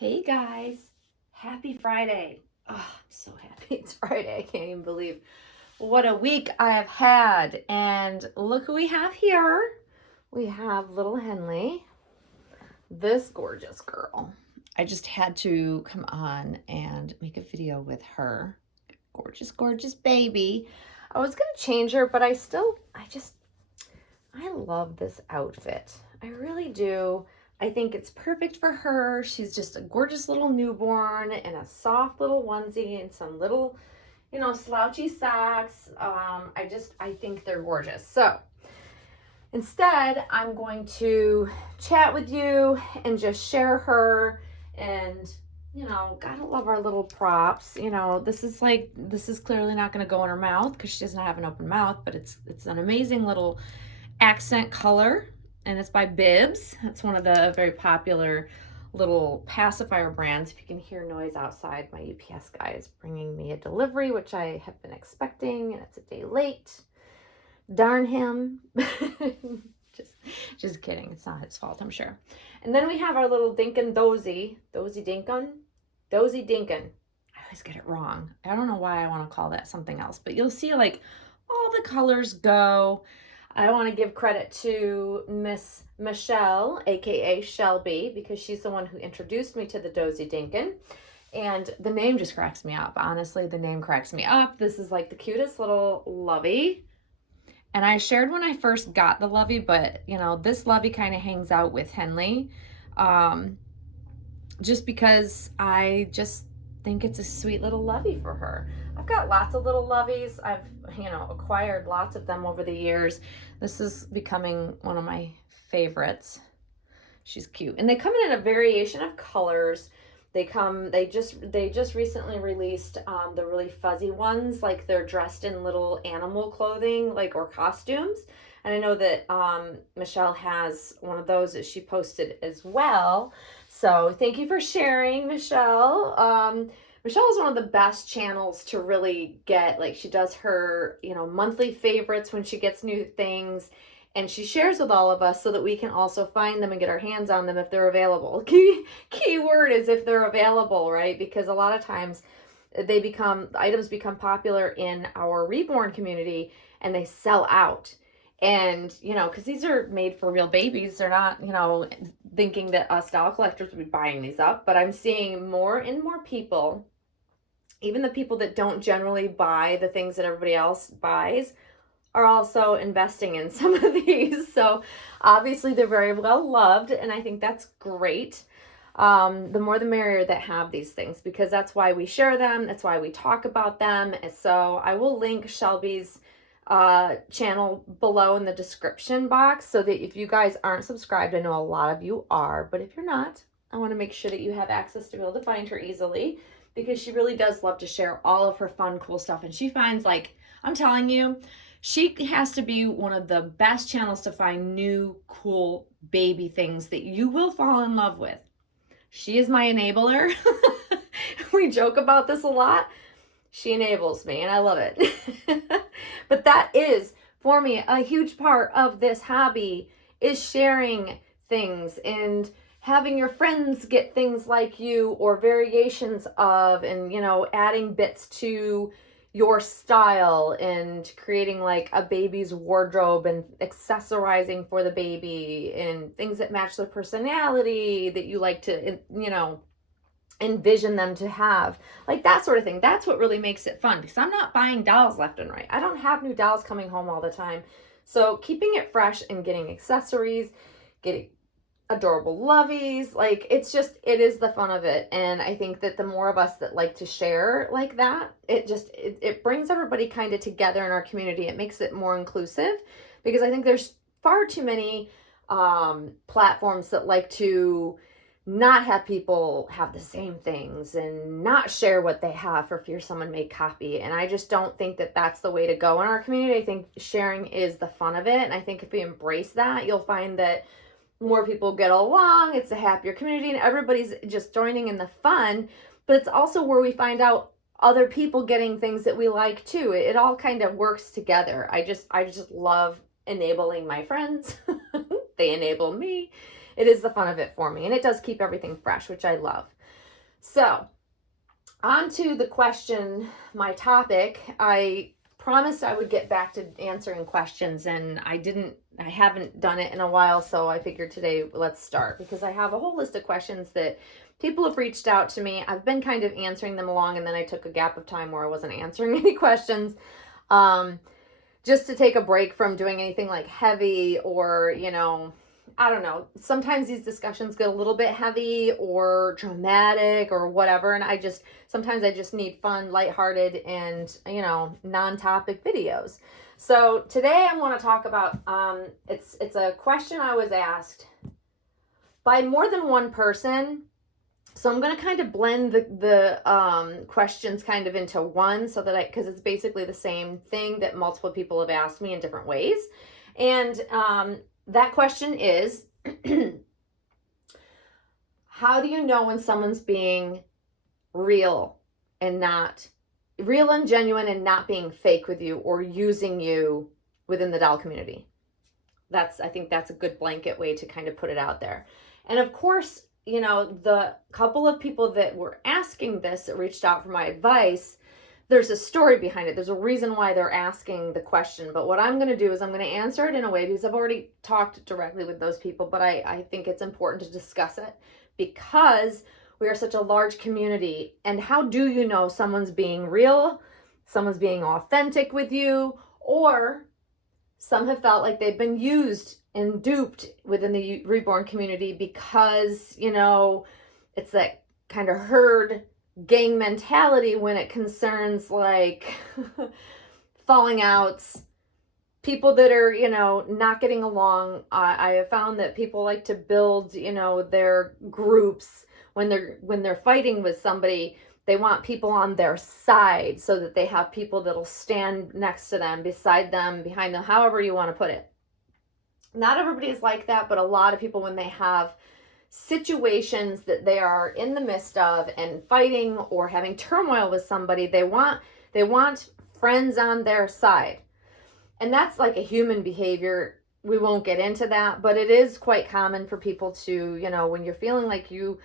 Hey guys, happy Friday. Oh, I'm so happy it's Friday. I can't even believe what a week I have had. And look who we have here. We have little Henly, this gorgeous girl. I just had to come on and make a video with her. Gorgeous, gorgeous baby. I was going to change her, but I love this outfit. I really do. I think it's perfect for her. She's just a gorgeous little newborn in a soft little onesie and some little, slouchy socks. I think they're gorgeous. So instead, I'm going to chat with you and just share her and gotta love our little props. This is clearly not going to go in her mouth because she doesn't have an open mouth, but it's an amazing little accent color, and it's by Bibs. That's one of the very popular little pacifier brands. If you can hear noise outside, my UPS guy is bringing me a delivery, which I have been expecting, and it's a day late. Darn him. just kidding. It's not his fault, I'm sure. And then we have our little Dinkin Dozy Dinkin. I always get it wrong. I don't know why I want to call that something else, but you'll see like all the colors go. I want to give credit to Miss Michelle, aka Shelby, because she's the one who introduced me to the Dozy Dinkin. And the name just cracks me up. Honestly, the name cracks me up. This is like the cutest little lovey. And I shared when I first got the lovey, but this lovey kind of hangs out with Henly. Just because I just think it's a sweet little lovey for her. I've got lots of little loveys. I've, acquired lots of them over the years. This is becoming one of my favorites. She's cute. And they come in a variation of colors. They just recently released the really fuzzy ones, like they're dressed in little animal clothing, or costumes. And I know that Michelle has one of those that she posted as well. So thank you for sharing, Michelle. Michelle is one of the best channels to really get, she does her, monthly favorites when she gets new things, and she shares with all of us so that we can also find them and get our hands on them if they're available. Key word is if they're available, right? Because a lot of times items become popular in our reborn community and they sell out. And, because these are made for real babies, they're not, thinking that us doll collectors would be buying these up. But I'm seeing more and more people, even the people that don't generally buy the things that everybody else buys, are also investing in some of these. So obviously they're very well loved, and I think that's great. The more the merrier that have these things, because that's why we share them. That's why we talk about them. So I will link Shelby's channel below in the description box so that if you guys aren't subscribed, I know a lot of you are, but if you're not, I want to make sure that you have access to be able to find her easily, because she really does love to share all of her fun, cool stuff. And she finds, I'm telling you, she has to be one of the best channels to find new, cool baby things that you will fall in love with. She is my enabler. We joke about this a lot. She enables me, and I love it. But that is, for me, a huge part of this hobby is sharing things and having your friends get things like you or variations of, and, adding bits to your style and creating a baby's wardrobe and accessorizing for the baby and things that match their personality that you like to, envision them to have, that sort of thing. That's what really makes it fun, because I'm not buying dolls left and right. I don't have new dolls coming home all the time. So keeping it fresh and getting accessories, getting adorable loveys, it is the fun of it. And I think that the more of us that like to share like that, it brings everybody kind of together in our community. It makes it more inclusive, because I think there's far too many platforms that like to not have people have the same things and not share what they have for fear someone may copy. And I just don't think that that's the way to go in our community. I think sharing is the fun of it. And I think if we embrace that, you'll find that more people get along. It's a happier community and everybody's just joining in the fun. But it's also where we find out other people getting things that we like too. It all kind of works together. I just love enabling my friends. They enable me. it is the fun of it for me, and it does keep everything fresh, which I love. So on to the question, my topic. I promised I would get back to answering questions, and I haven't done it in a while, so I figured today let's start, because I have a whole list of questions that people have reached out to me. I've been kind of answering them along, and then I took a gap of time where I wasn't answering any questions, just to take a break from doing anything like heavy, or, I don't know. Sometimes these discussions get a little bit heavy or dramatic or whatever, and sometimes I just need fun, lighthearted, and, non-topic videos. So today I want to talk about, it's a question I was asked by more than one person. So I'm going to kind of blend the questions kind of into one, so that because it's basically the same thing that multiple people have asked me in different ways. And that question is, how do you know when someone's being real and genuine and not being fake with you or using you within the doll community? I think that's a good blanket way to kind of put it out there. And of course, the couple of people that were asking this, that reached out for my advice, there's a story behind it. There's a reason why they're asking the question. But what I'm going to do is I'm going to answer it in a way, because I've already talked directly with those people, but I think it's important to discuss it, because we are such a large community. And how do you know someone's being real, someone's being authentic with you, or some have felt like they've been used and duped within the reborn community, because, it's that kind of herd gang mentality when it concerns like falling outs, people that are, not getting along. I have found that people like to build, their groups when they're fighting with somebody. They want people on their side, so that they have people that'll stand next to them, beside them, behind them, however you want to put it. Not everybody is like that, but a lot of people, when they have situations that they are in the midst of and fighting or having turmoil with somebody, they want friends on their side. And that's like a human behavior. We won't get into that, but it is quite common for people to, when you're feeling like you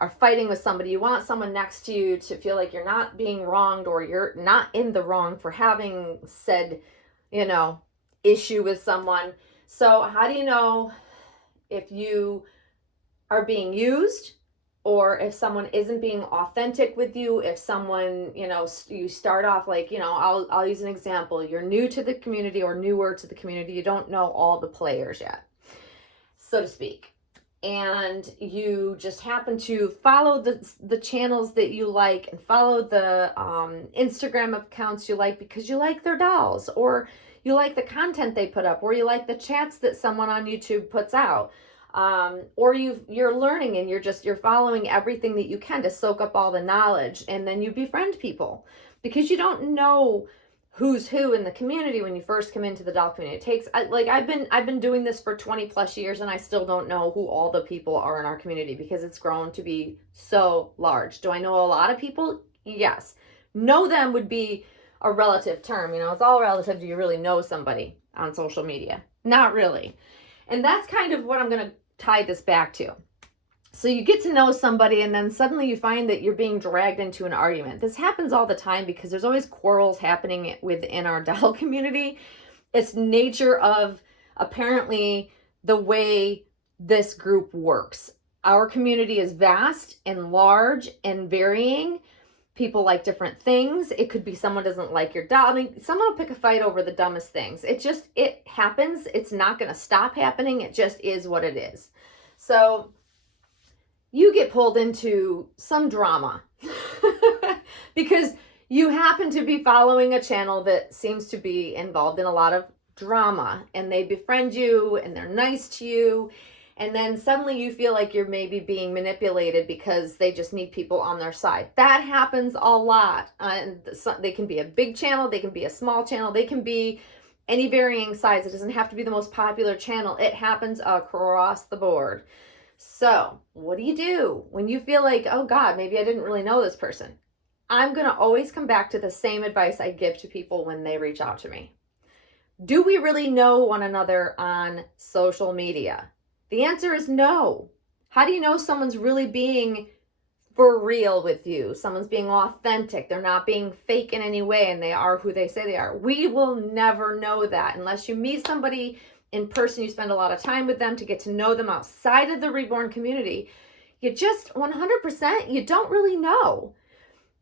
are fighting with somebody, you want someone next to you to feel like you're not being wronged, or you're not in the wrong for having said, issue with someone. So how do you know if you are being used, or if someone isn't being authentic with you? If someone, you start off like, I'll use an example. You're new to the community, or newer to the community. You don't know all the players yet, so to speak. And you just happen to follow the channels that you like, and follow the Instagram accounts you like, because you like their dolls, or you like the content they put up, or you like the chats that someone on YouTube puts out. Or you're learning, and you're following everything that you can to soak up all the knowledge, and then you befriend people, because you don't know who's who in the community when you first come into the doll community. I've been doing this for 20 plus years, and I still don't know who all the people are in our community, because it's grown to be so large. Do I know a lot of people? Yes. Know them would be a relative term. It's all relative. Do you really know somebody on social media? Not really. And that's kind of what I'm going to tie this back to. So you get to know somebody, and then suddenly you find that you're being dragged into an argument. This happens all the time, because there's always quarrels happening within our doll community. It's nature of, apparently, the way this group works. Our community is vast and large and varying. People like different things. It could be someone doesn't like your doll. Someone will pick a fight over the dumbest things. It happens. It's not going to stop happening. It just is what it is. So you get pulled into some drama because you happen to be following a channel that seems to be involved in a lot of drama, and they befriend you, and they're nice to you. And then suddenly you feel like you're maybe being manipulated because they just need people on their side. That happens a lot. And they can be a big channel. They can be a small channel. They can be any varying size. It doesn't have to be the most popular channel. It happens across the board. So what do you do when you feel like, oh God, maybe I didn't really know this person? I'm going to always come back to the same advice I give to people when they reach out to me. Do we really know one another on social media? The answer is no. How do you know someone's really being for real with you? Someone's being authentic. They're not being fake in any way, and they are who they say they are. We will never know that unless you meet somebody in person. You spend a lot of time with them to get to know them outside of the Reborn community. You just 100%, you don't really know.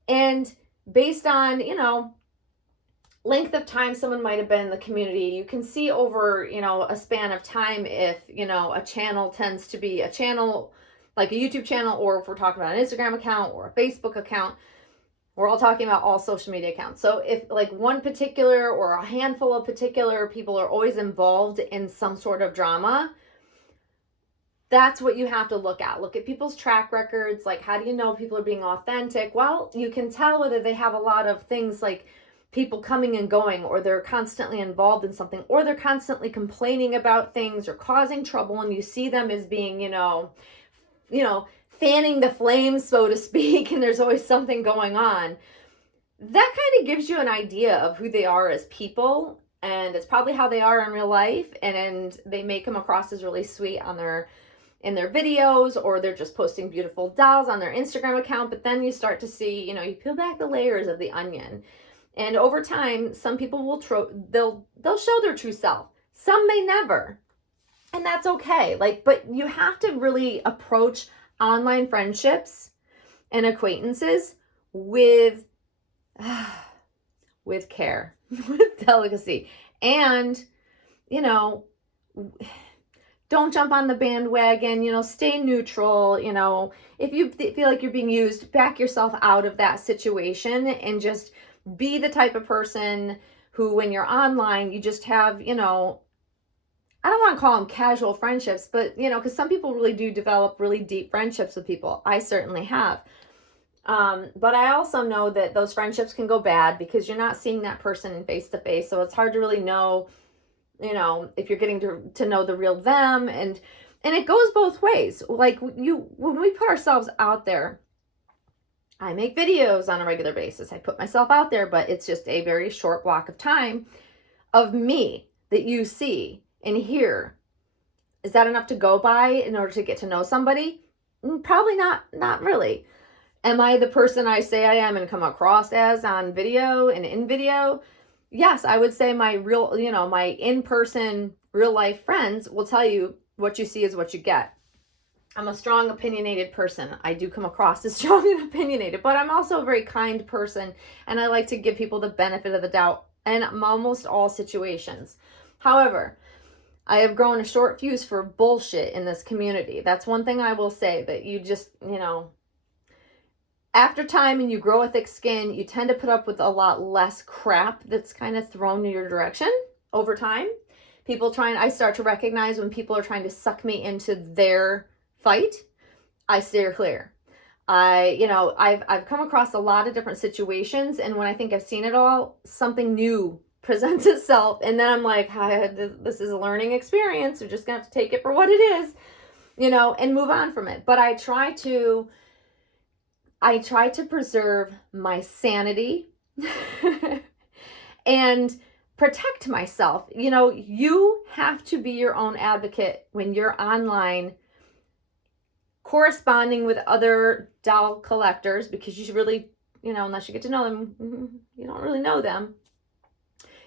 And based on, length of time someone might have been in the community, you can see over, a span of time if, a channel tends to be a channel like a YouTube channel, or if we're talking about an Instagram account or a Facebook account. We're all talking about all social media accounts. So if like one particular or a handful of particular people are always involved in some sort of drama, that's what you have to look at. Look at people's track records. Like, how do you know people are being authentic? Well, you can tell whether they have a lot of things like people coming and going, or they're constantly involved in something, or they're constantly complaining about things or causing trouble, and you see them as being, fanning the flames, so to speak, and there's always something going on. That kind of gives you an idea of who they are as people, and it's probably how they are in real life, and they may come across as really sweet in their videos, or they're just posting beautiful dolls on their Instagram account. But then you start to see, you peel back the layers of the onion, and over time, some people will they'll show their true self. Some may never, and that's okay. But you have to really approach online friendships and acquaintances with care, with delicacy, and don't jump on the bandwagon. Stay neutral. If you feel like you're being used, back yourself out of that situation, and just be the type of person who, when you're online, you just have, I don't want to call them casual friendships, but, because some people really do develop really deep friendships with people. I certainly have. But I also know that those friendships can go bad because you're not seeing that person in face to face. So it's hard to really know, if you're getting to know the real them. And it goes both ways. Like when we put ourselves out there, I make videos on a regular basis. I put myself out there, but it's just a very short block of time of me that you see and hear. Is that enough to go by in order to get to know somebody? Probably not really. Am I the person I say I am and come across as on video and in video? Yes, I would say my real, my in-person real life friends will tell you what you see is what you get. I'm a strong, opinionated person. I do come across as strong and opinionated, but I'm also a very kind person, and I like to give people the benefit of the doubt in almost all situations. However, I have grown a short fuse for bullshit in this community. That's one thing I will say, that you just, after time and you grow a thick skin, you tend to put up with a lot less crap that's kind of thrown in your direction over time. I start to recognize when people are trying to suck me into their fight. I steer clear. I've come across a lot of different situations, and when I think I've seen it all, something new presents itself, and then I'm like, this is a learning experience. We're just gonna have to take it for what it is, and move on from it. But I try to preserve my sanity and protect myself. You have to be your own advocate when you're online corresponding with other doll collectors, because you should really, unless you get to know them, you don't really know them.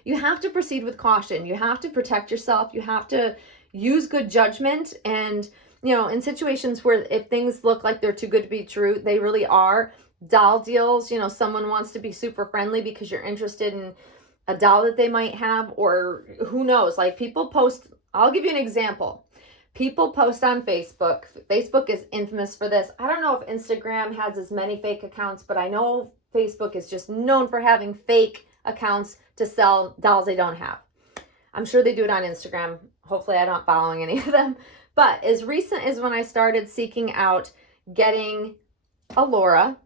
You have to proceed with caution. You have to protect yourself. You have to use good judgment. And, in situations where if things look like they're too good to be true, they really are. Doll deals, someone wants to be super friendly because you're interested in a doll that they might have, or who knows, like people post. I'll give you an example. People post on Facebook. Facebook is infamous for this. I don't know if Instagram has as many fake accounts, but I know Facebook is just known for having fake accounts to sell dolls they don't have. I'm sure they do it on Instagram. Hopefully I'm not following any of them. But as recent as when I started seeking out getting a Laura,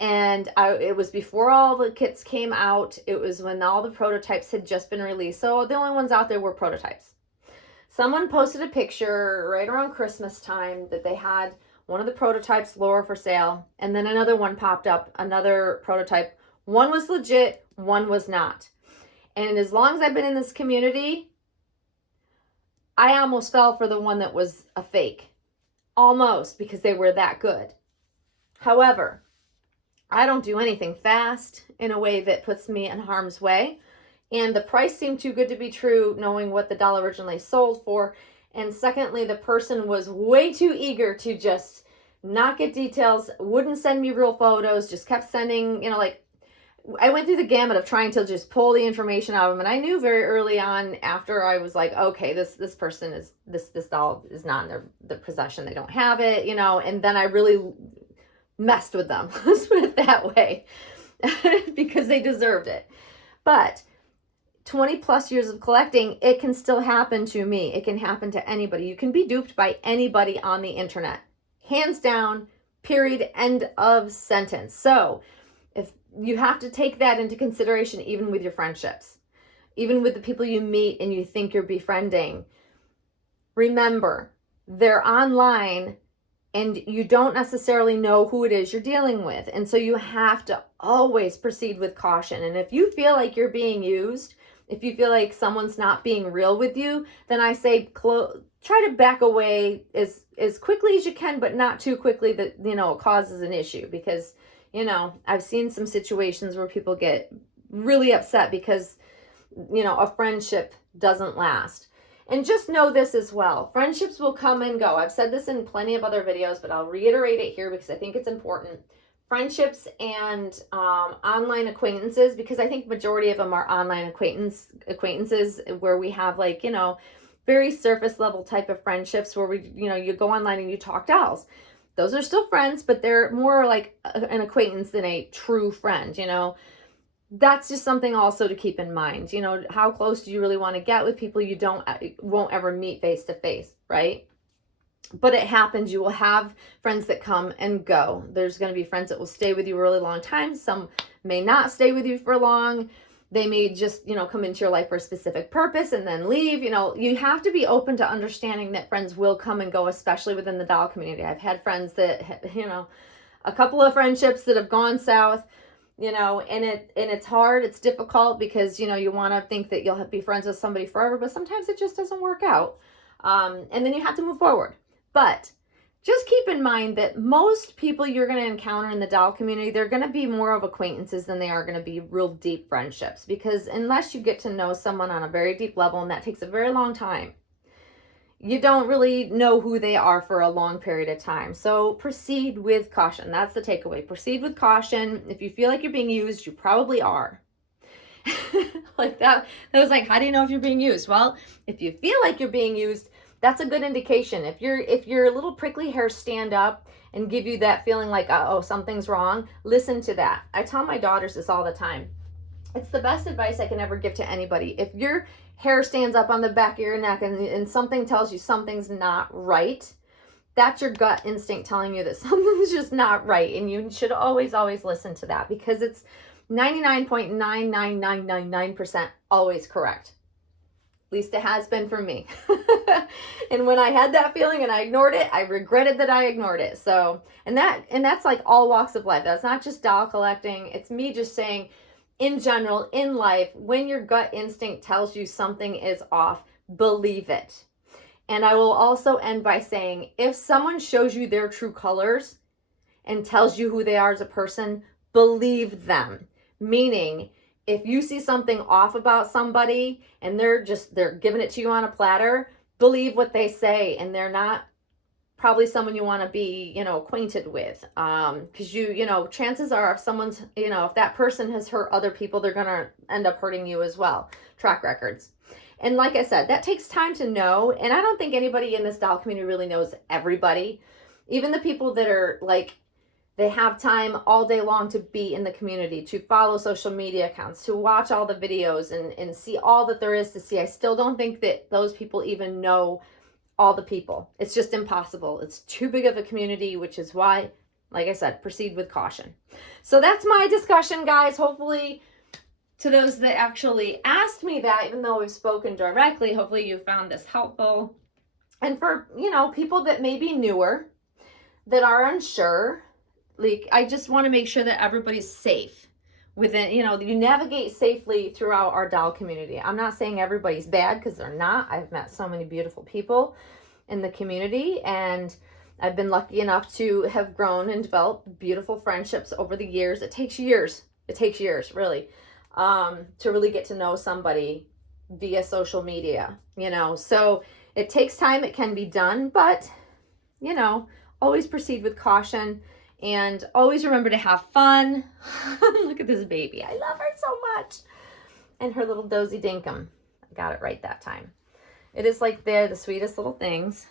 and it was before all the kits came out. It was when all the prototypes had just been released. So the only ones out there were prototypes. Someone posted a picture right around Christmas time that they had one of the prototypes, Laura, for sale. And then another one popped up, another prototype. One was legit, one was not. And as long as I've been in this community, I almost fell for the one that was a fake. Almost, because they were that good. However, I don't do anything fast in a way that puts me in harm's way. And the price seemed too good to be true, knowing what the doll originally sold for. And secondly, the person was way too eager to just not get details, wouldn't send me real photos, just kept sending, like, I went through the gamut of trying to just pull the information out of them. And I knew very early on, after I was like, okay, this person is, this doll is not in their possession. They don't have it, and then I really messed with them. Let's put it that way, because they deserved it. But 20 plus years of collecting, it can still happen to me. It can happen to anybody. You can be duped by anybody on the internet. Hands down, period, end of sentence. So if you have to take that into consideration, even with your friendships, even with the people you meet and you think you're befriending, remember, they're online and you don't necessarily know who it is you're dealing with. And so you have to always proceed with caution. And if you feel like you're being used, if you feel like someone's not being real with you, then I say try to back away as quickly as you can, but not too quickly that, it causes an issue. Because, I've seen some situations where people get really upset because, a friendship doesn't last. And just know this as well. Friendships will come and go. I've said this in plenty of other videos, but I'll reiterate it here because I think it's important. Friendships and online acquaintances, because I think majority of them are online acquaintances where we have very surface level type of friendships where we, you go online and you talk dolls. Those are still friends, but they're more like an acquaintance than a true friend, That's just something also to keep in mind. How close do you really want to get with people you won't ever meet face to face, right? But it happens. You will have friends that come and go. There's going to be friends that will stay with you a really long time. Some may not stay with you for long. They may just, come into your life for a specific purpose and then leave. You have to be open to understanding that friends will come and go, especially within the doll community. I've had friends that, a couple of friendships that have gone south, and it's hard, it's difficult because, you want to think that you'll be friends with somebody forever, but sometimes it just doesn't work out. And then you have to move forward. But just keep in mind that most people you're going to encounter in the doll community, they're going to be more of acquaintances than they are going to be real deep friendships. Because unless you get to know someone on a very deep level, and that takes a very long time, you don't really know who they are for a long period of time. So proceed with caution. That's the takeaway. Proceed with caution. If you feel like you're being used, you probably are. Like that was like, how do you know if you're being used? Well, if you feel like you're being used, that's a good indication. If your little prickly hairs stand up and give you that feeling like, oh, something's wrong, listen to that. I tell my daughters this all the time. It's the best advice I can ever give to anybody. If your hair stands up on the back of your neck and something tells you something's not right, that's your gut instinct telling you that something's just not right. And you should always, always listen to that because it's 99.99999% always correct. At least it has been for me. And when I had that feeling and I ignored it, I regretted that I ignored it. So, and that's like all walks of life. That's not just doll collecting. It's me just saying, in general, in life, when your gut instinct tells you something is off, believe it. And I will also end by saying, if someone shows you their true colors and tells you who they are as a person, believe them. Meaning, if you see something off about somebody and they're giving it to you on a platter, believe what they say, and they're not probably someone you want to be, acquainted with. Because chances are if someone's, if that person has hurt other people, they're going to end up hurting you as well. Track records. And like I said, that takes time to know. And I don't think anybody in this doll community really knows everybody. Even the people that are like, they have time all day long to be in the community, to follow social media accounts, to watch all the videos and see all that there is to see. I still don't think that those people even know all the people. It's just impossible. It's too big of a community, which is why, like I said, proceed with caution. So that's my discussion, guys. Hopefully, to those that actually asked me that, even though we've spoken directly, hopefully you found this helpful. And for, people that may be newer, that are unsure, like, I just want to make sure that everybody's safe within, you know, you navigate safely throughout our doll community. I'm not saying everybody's bad, because they're not. I've met so many beautiful people in the community, and I've been lucky enough to have grown and developed beautiful friendships over the years. It takes years. It takes years, really, to really get to know somebody via social media, you know. So it takes time. It can be done, but, you know, always proceed with caution. And always remember to have fun. Look at this baby. I love her so much. And her little dozy dinkum. I got it right that time. It is like they're the sweetest little things.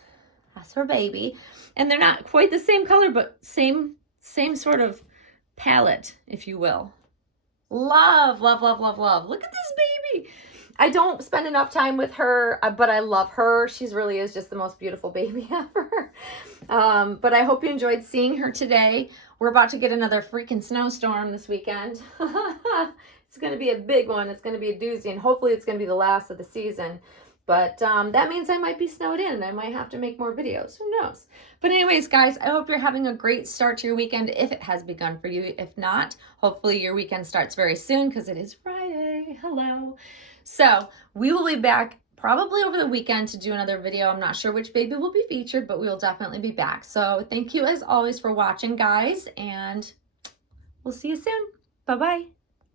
That's her baby. And they're not quite the same color, but same sort of palette, if you will. Love, love, love, love, love. Look at this baby. I don't spend enough time with her, but I love her. She's really is just the most beautiful baby ever. But I hope you enjoyed seeing her today. We're about to get another freaking snowstorm this weekend. It's going to be a big one. It's going to be a doozy, and hopefully it's going to be the last of the season. But that means I might be snowed in, and I might have to make more videos. Who knows? But anyways, guys, I hope you're having a great start to your weekend, if it has begun for you. If not, hopefully your weekend starts very soon, because it is Friday. Hello. So we will be back probably over the weekend to do another video. I'm not sure which baby will be featured, but we will definitely be back. So thank you as always for watching, guys, and we'll see you soon. Bye-bye.